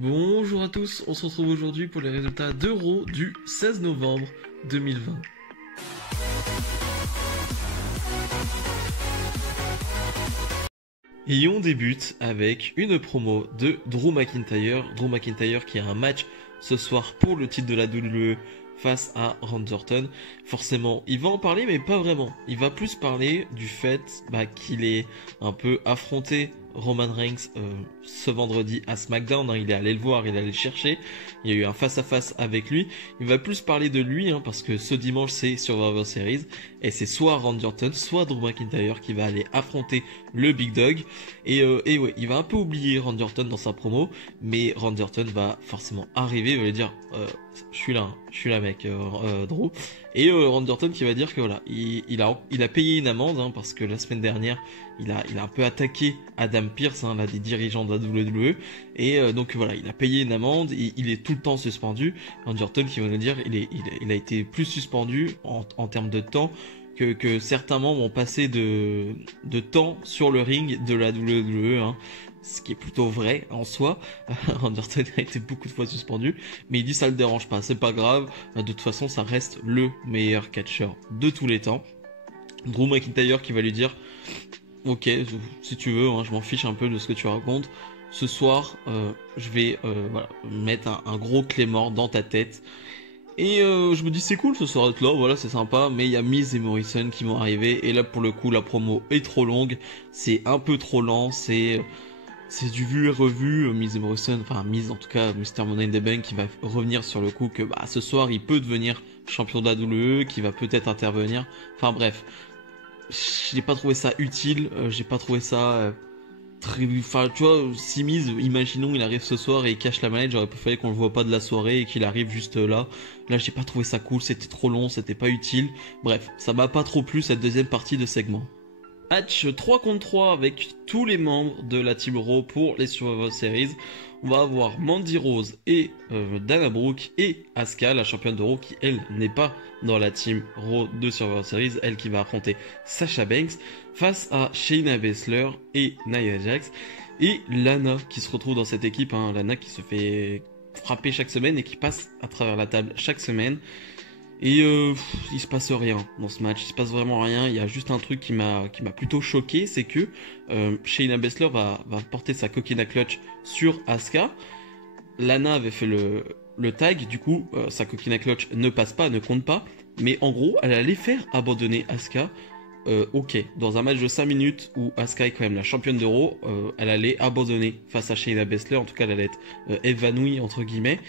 Bonjour à tous, on se retrouve aujourd'hui pour les résultats d'Euro du 16 novembre 2020. Et on débute avec une promo de Drew McIntyre. Drew McIntyre qui a un match ce soir pour le titre de la WWE face à Randy Orton. Forcément, il va en parler mais pas vraiment. Il va plus parler du fait qu'il est un peu affronté Roman Reigns ce vendredi à SmackDown, il est allé le voir, il est allé le chercher, il y a eu un face-à-face avec lui, il va plus parler de lui parce que ce dimanche c'est Survivor Series et c'est soit Randy Orton, soit Drew McIntyre qui va aller affronter le Big Dog et ouais, il va un peu oublier Randy Orton dans sa promo, mais Randy Orton va forcément arriver, il va lui dire je suis là mec, Drew, et Randy Orton qui va dire que voilà, il a payé une amende parce que la semaine dernière il a un peu attaqué Adam Pearce, l'un des dirigeants de la WWE, et donc voilà, il a payé une amende, il est tout le temps suspendu. Randy Orton qui va nous dire il a été plus suspendu en termes de temps que certains membres ont passé de temps sur le ring de la WWE, ce qui est plutôt vrai en soi. Randy Orton a été beaucoup de fois suspendu, mais il dit ça le dérange pas, c'est pas grave, de toute façon ça reste le meilleur catcheur de tous les temps. Drew McIntyre qui va lui dire ok, si tu veux, je m'en fiche un peu de ce que tu racontes. Ce soir, je vais mettre un gros Claymore dans ta tête. Et je me dis c'est cool ce soir d'être là, voilà, c'est sympa. Mais il y a Miz et Morrison qui vont arriver. Et là pour le coup la promo est trop longue. C'est un peu trop lent. C'est du vu et revu. Miz et Morrison, enfin Miz en tout cas, Mr. Money in the Bank qui va revenir sur le coup que ce soir il peut devenir champion de la WWE, qui va peut-être intervenir. Enfin bref. J'ai pas trouvé ça utile, j'ai pas trouvé ça très... Enfin, tu vois, si Miz, imaginons, il arrive ce soir et il cache la manette, j'aurais préféré qu'on le voit pas de la soirée et qu'il arrive juste là. Là, j'ai pas trouvé ça cool, c'était trop long, c'était pas utile. Bref, ça m'a pas trop plu cette deuxième partie de segment. Match 3 contre 3 avec tous les membres de la Team Raw pour les Survivor Series. On va avoir Mandy Rose et Dana Brooke et Asuka, la championne de Raw, qui elle n'est pas dans la Team Raw de Survivor Series, elle qui va affronter Sasha Banks face à Shayna Baszler et Nia Jax. Et Lana qui se retrouve dans cette équipe, Lana qui se fait frapper chaque semaine et qui passe à travers la table chaque semaine. Et il se passe rien dans ce match, il se passe vraiment rien. Il y a juste un truc qui m'a plutôt choqué, c'est que Shayna Baszler va porter sa coquina clutch sur Asuka. Lana avait fait le tag, du coup sa coquina clutch ne passe pas, ne compte pas. Mais en gros, elle allait faire abandonner Asuka. Ok, dans un match de 5 minutes où Asuka est quand même la championne d'Euro, elle allait abandonner face à Shayna Baszler, en tout cas elle allait être évanouie entre guillemets.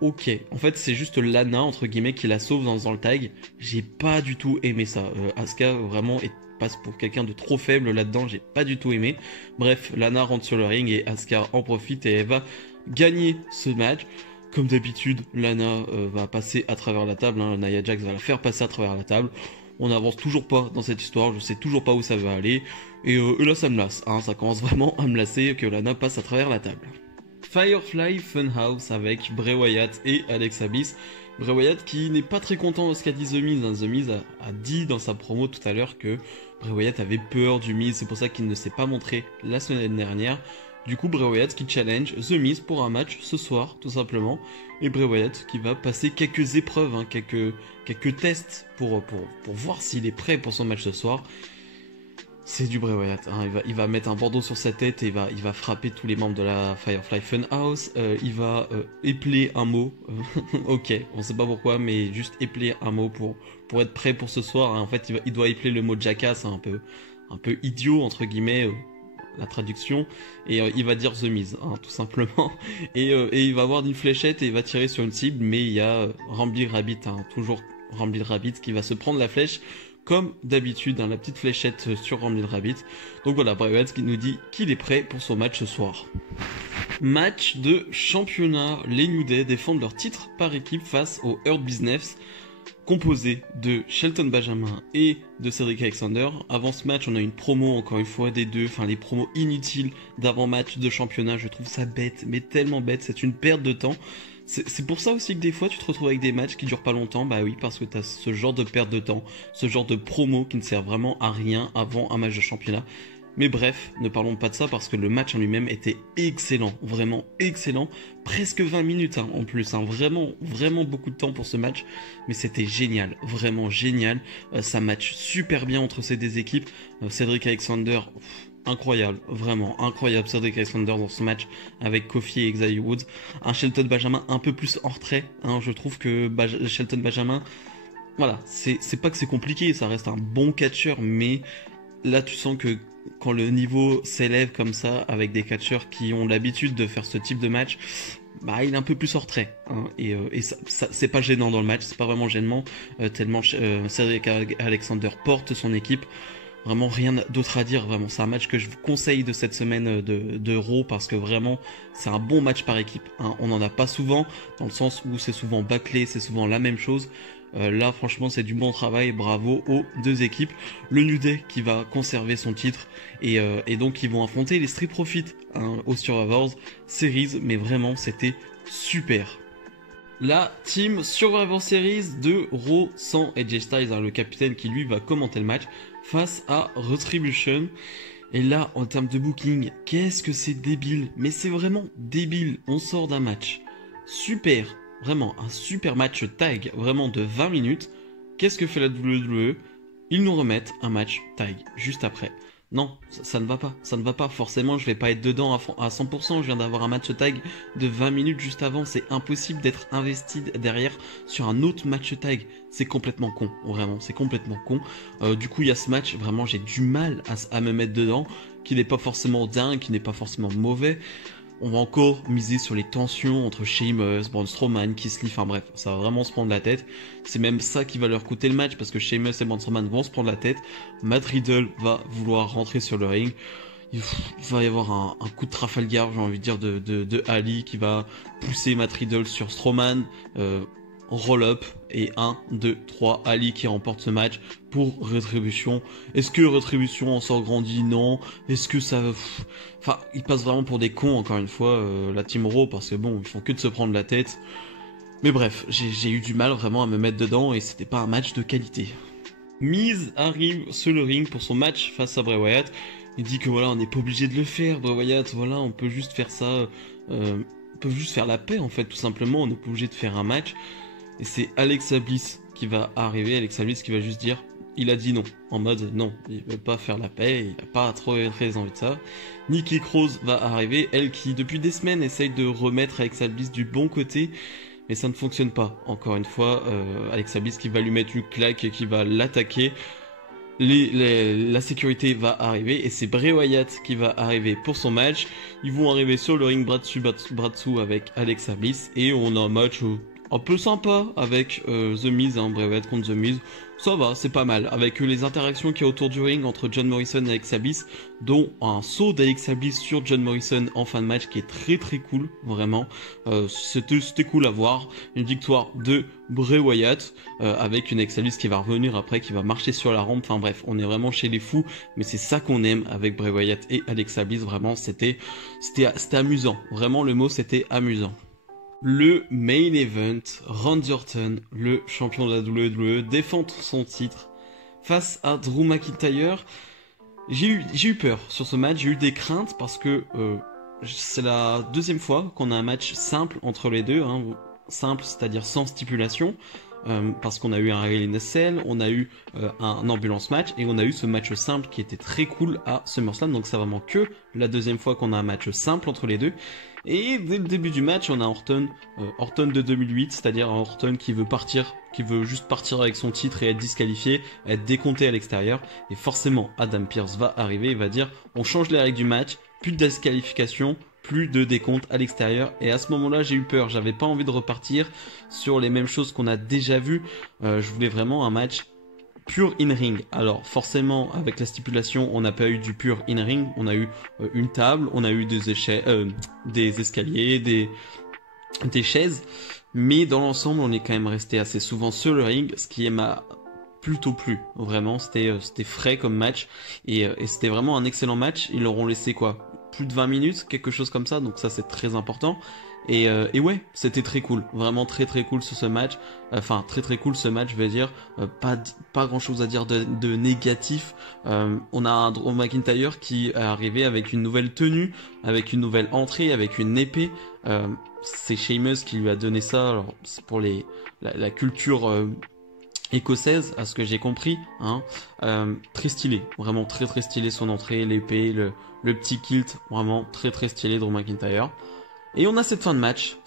Ok, en fait c'est juste Lana entre guillemets qui la sauve dans le tag. J'ai pas du tout aimé ça. Asuka vraiment passe pour quelqu'un de trop faible là-dedans, j'ai pas du tout aimé. Bref, Lana rentre sur le ring et Asuka en profite et elle va gagner ce match. Comme d'habitude, Lana va passer à travers la table, Nia Jax va la faire passer à travers la table. On n'avance toujours pas dans cette histoire, je sais toujours pas où ça va aller. Et là ça me lasse, ça commence vraiment à me lasser que Lana passe à travers la table. Firefly Funhouse avec Bray Wyatt et Alexa Bliss. Bray Wyatt qui n'est pas très content de ce qu'a dit The Miz. The Miz a dit dans sa promo tout à l'heure que Bray Wyatt avait peur du Miz, c'est pour ça qu'il ne s'est pas montré la semaine dernière. Du coup Bray Wyatt qui challenge The Miz pour un match ce soir tout simplement. Et Bray Wyatt qui va passer quelques épreuves, quelques tests pour voir s'il est prêt pour son match ce soir. C'est du Bray Wyatt, il va mettre un bandeau sur sa tête et il va frapper tous les membres de la Firefly Funhouse, il va épeler un mot, ok, on sait pas pourquoi, mais juste épeler un mot pour être prêt pour ce soir, en fait il doit épeler le mot jackass, un peu idiot entre guillemets, la traduction, et il va dire The Miz, tout simplement, et il va avoir une fléchette et il va tirer sur une cible, mais il y a Rambi Rabbit, toujours Rambi Rabbit qui va se prendre la flèche, comme d'habitude, la petite fléchette sur Ramblin' Rabbit. Donc voilà, Bray Wyatt qui nous dit qu'il est prêt pour son match ce soir. Match de championnat, les New Day défendent leur titre par équipe face au Hurt Business, composé de Shelton Benjamin et de Cedric Alexander. Avant ce match, on a une promo, encore une fois, des deux, les promos inutiles d'avant-match de championnat, je trouve ça bête, mais tellement bête, c'est une perte de temps. C'est pour ça aussi que des fois tu te retrouves avec des matchs qui durent pas longtemps, bah oui, parce que t'as ce genre de perte de temps, ce genre de promo qui ne sert vraiment à rien avant un match de championnat. Mais bref, ne parlons pas de ça parce que le match en lui-même était excellent, vraiment excellent. Presque 20 minutes en plus, vraiment, vraiment beaucoup de temps pour ce match. Mais c'était génial, vraiment génial. Ça match super bien entre ces deux équipes. Cedric Alexander, incroyable, vraiment incroyable Cedric Alexander dans ce match avec Kofi et Xavier Woods. Un Shelton Benjamin un peu plus en retrait, je trouve que Shelton Benjamin, voilà, c'est pas que c'est compliqué, ça reste un bon catcheur, mais là tu sens que quand le niveau s'élève comme ça, avec des catcheurs qui ont l'habitude de faire ce type de match, il est un peu plus en retrait, et ça c'est pas gênant dans le match, c'est pas vraiment gênant, tellement Cedric Alexander porte son équipe. Vraiment rien d'autre à dire, vraiment. C'est un match que je vous conseille de cette semaine de Raw parce que vraiment, c'est un bon match par équipe. On n'en a pas souvent, dans le sens où c'est souvent bâclé, c'est souvent la même chose. Là, franchement, c'est du bon travail. Bravo aux deux équipes. Le New Day qui va conserver son titre et donc ils vont affronter les Street Profits au Survivor Series. Mais vraiment, c'était super. La team Survivor Series de Raw sans AJ Styles, le capitaine qui lui va commenter le match face à Retribution. Et là, en termes de booking, qu'est-ce que c'est débile. Mais c'est vraiment débile. On sort d'un match super, vraiment un super match tag, vraiment de 20 minutes. Qu'est-ce que fait la WWE? Ils nous remettent un match tag juste après. Non, ça ne va pas, ça ne va pas. Forcément, je vais pas être dedans à 100%. Je viens d'avoir un match tag de 20 minutes juste avant. C'est impossible d'être investi derrière sur un autre match tag. C'est complètement con, vraiment, c'est complètement con. Du coup, il y a ce match, vraiment, j'ai du mal à me mettre dedans, qui n'est pas forcément dingue, qui n'est pas forcément mauvais. On va encore miser sur les tensions entre Sheamus, Braun Strowman, Keith Lee, enfin bref, ça va vraiment se prendre la tête. C'est même ça qui va leur coûter le match parce que Sheamus et Braun Strowman vont se prendre la tête. Matt Riddle va vouloir rentrer sur le ring. Il va y avoir un coup de Trafalgar, j'ai envie de dire, de Ali qui va pousser Matt Riddle sur Strowman. Roll-up et 1, 2, 3, Ali qui remporte ce match pour Retribution. Est-ce que Retribution en sort grandi? Non. Est-ce que ça... Enfin, ils passent vraiment pour des cons encore une fois, la Team Raw, parce que bon, ils font que de se prendre la tête. Mais bref, j'ai eu du mal vraiment à me mettre dedans et c'était pas un match de qualité. Miz arrive sur le ring pour son match face à Bray Wyatt. Il dit que voilà, on n'est pas obligé de le faire, Bray Wyatt, voilà, on peut juste faire ça... on peut juste faire la paix en fait, tout simplement, on n'est pas obligé de faire un match. Et c'est Alexa Bliss qui va arriver, Alexa Bliss qui va juste dire, il a dit non, en mode non, il veut pas faire la paix, il a pas trop très envie de ça. Nikki Cross va arriver, elle qui depuis des semaines essaye de remettre Alexa Bliss du bon côté, mais ça ne fonctionne pas. Encore une fois, Alexa Bliss qui va lui mettre une claque et qui va l'attaquer. La sécurité va arriver et c'est Bray Wyatt qui va arriver pour son match. Ils vont arriver sur le ring bras dessous avec Alexa Bliss et on a un match un peu sympa avec The Miz, Bray Wyatt contre The Miz. Ça va, c'est pas mal. Avec les interactions qu'il y a autour du ring entre John Morrison et Alexa Bliss, dont un saut d'Alexa Bliss sur John Morrison en fin de match qui est très très cool, vraiment. C'était cool à voir. Une victoire de Bray Wyatt avec une Alexa Bliss qui va revenir après, qui va marcher sur la rampe. Enfin bref, on est vraiment chez les fous, mais c'est ça qu'on aime avec Bray Wyatt et Alexa Bliss. Vraiment, c'était amusant. Vraiment, le mot c'était amusant. Le main event, Randy Orton, le champion de la WWE, défend son titre face à Drew McIntyre. J'ai eu peur sur ce match, j'ai eu des craintes parce que c'est la deuxième fois qu'on a un match simple entre les deux, simple c'est-à-dire sans stipulation. Parce qu'on a eu un Hell in a Cell, on a eu un ambulance match et on a eu ce match simple qui était très cool à SummerSlam. Donc c'est vraiment que la deuxième fois qu'on a un match simple entre les deux. Et dès le début du match, on a Orton de 2008, c'est-à-dire un Orton qui veut partir, qui veut juste partir avec son titre et être disqualifié, être décompté à l'extérieur. Et forcément, Adam Pearce va arriver et va dire on change les règles du match, plus de disqualification, plus de décompte à l'extérieur. Et à ce moment-là, j'ai eu peur. J'avais pas envie de repartir sur les mêmes choses qu'on a déjà vues. Je voulais vraiment un match pur in-ring. Alors forcément, avec la stipulation, on n'a pas eu du pur in-ring. On a eu une table, on a eu des escaliers, des chaises. Mais dans l'ensemble, on est quand même resté assez souvent sur le ring, ce qui m'a plutôt plu. Vraiment, c'était frais comme match. Et c'était vraiment un excellent match. Ils leur ont laissé quoi ? plus de 20 minutes, quelque chose comme ça, donc ça c'est très important. Et ouais, c'était très cool, vraiment très cool ce match. Enfin, très cool ce match, je vais dire. Pas grand chose à dire de négatif. On a un Drew McIntyre qui est arrivé avec une nouvelle tenue, avec une nouvelle entrée, avec une épée. C'est Sheamus qui lui a donné ça. Alors, c'est pour la culture écossaise, à ce que j'ai compris. Hein. Très stylé, vraiment très stylé son entrée, l'épée, le petit kilt, vraiment très stylé Drew McIntyre. Et on a cette fin de match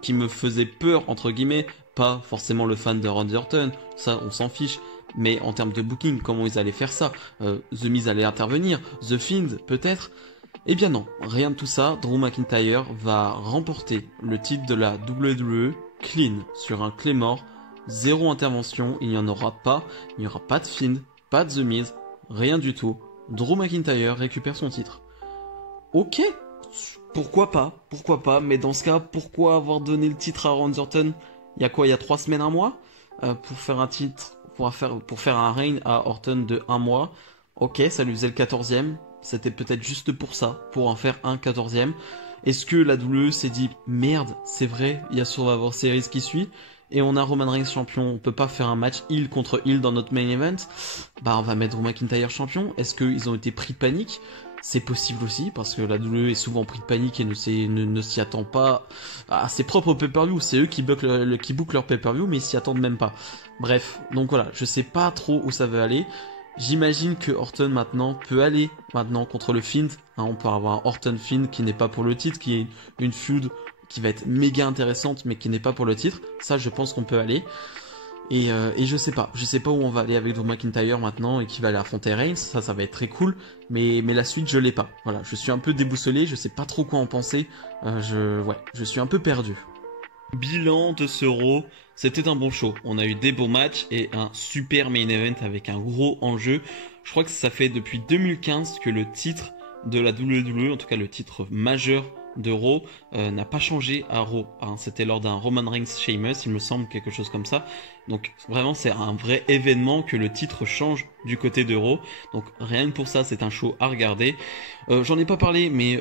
qui me faisait peur, entre guillemets, pas forcément le fan de Randy Orton, ça on s'en fiche, mais en termes de booking, comment ils allaient faire ça, The Miz allait intervenir, The Fiend peut-être. Eh bien non, rien de tout ça, Drew McIntyre va remporter le titre de la WWE clean sur un Claymore, 0 intervention, il n'y en aura pas, il n'y aura pas de Fiend, pas de The Miz, rien du tout. Drew McIntyre récupère son titre. Ok, pourquoi pas, mais dans ce cas, pourquoi avoir donné le titre à Randy Orton il y a quoi, il y a 3 semaines, un mois pour faire un titre, pour faire un reign à Orton de 1 mois. Ok, ça lui faisait le 14e, c'était peut-être juste pour ça, pour en faire un 14e. Est-ce que la WWE s'est dit, merde, c'est vrai, il y a Survivor Series qui suit, et on a Roman Reigns champion, on peut pas faire un match heel contre heel dans notre main event, bah on va mettre Drew McIntyre champion. Est-ce qu'ils ont été pris de panique ? C'est possible aussi, parce que la WWE est souvent pris de panique et ne s'y attend pas à ses propres pay-per-view. C'est eux qui bookent leur pay-per-view, mais ils s'y attendent même pas. Bref, donc voilà, je sais pas trop où ça veut aller. J'imagine que Orton maintenant peut aller contre le Fiend. Hein, on peut avoir un Orton Fiend qui n'est pas pour le titre, qui est une feud qui va être méga intéressante, mais qui n'est pas pour le titre. Ça, je pense qu'on peut aller. Et je sais pas où on va aller avec Drew McIntyre maintenant et qui va aller affronter Reigns, ça va être très cool, mais la suite je l'ai pas. Voilà, je suis un peu déboussolé, je sais pas trop quoi en penser, je suis un peu perdu. Bilan de ce Raw, c'était un bon show. On a eu des bons matchs et un super main event avec un gros enjeu. Je crois que ça fait depuis 2015 que le titre de la WWE, en tout cas le titre majeur de Raw, n'a pas changé à Raw. Hein. C'était lors d'un Roman Reigns Sheamus, il me semble, quelque chose comme ça. Donc vraiment c'est un vrai événement que le titre change du côté de Raw. Donc rien que pour ça c'est un show à regarder. J'en ai pas parlé, mais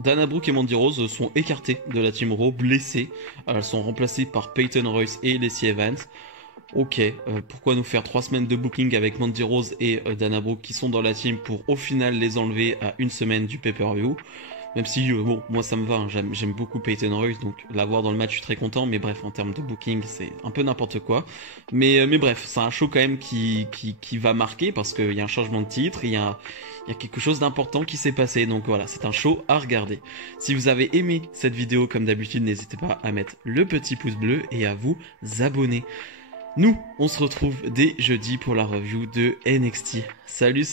Dana Brooke et Mandy Rose sont écartées de la team Raw, blessées. Elles sont remplacées par Peyton Royce et Lacey Evans. Ok, pourquoi nous faire 3 semaines de booking avec Mandy Rose et Dana Brooke qui sont dans la team pour au final les enlever à 1 semaine du pay-per-view. Même si, bon, moi ça me va, hein, j'aime beaucoup Peyton Royce, donc l'avoir dans le match je suis très content, mais bref, en termes de booking, c'est un peu n'importe quoi. Mais bref, c'est un show quand même qui va marquer, parce qu'il y a un changement de titre, il y a quelque chose d'important qui s'est passé, donc voilà, c'est un show à regarder. Si vous avez aimé cette vidéo, comme d'habitude, n'hésitez pas à mettre le petit pouce bleu et à vous abonner. Nous, on se retrouve dès jeudi pour la review de NXT. Salut